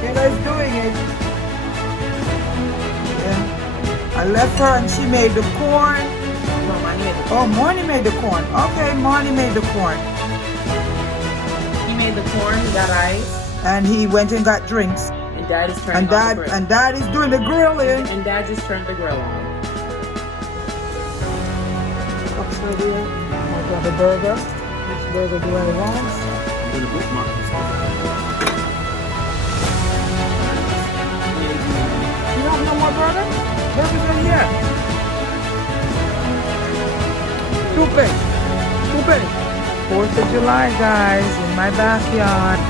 Kayla's doing it. Yeah. I left her and she made the corn. No, I made the Oh, Marnie made the corn. Okay, Marnie made the corn. He made the corn, he got ice, And he went and got drinks. and Dad is turning And on the dad grill. and dad is doing the grilling. And Dad just turned the grill on. Upside here. I got a burger. Which burger do I want? I'm gonna bookmark this one. You have no more burger? Burgers are here. Two pennies. 4th of July, guys, in my backyard.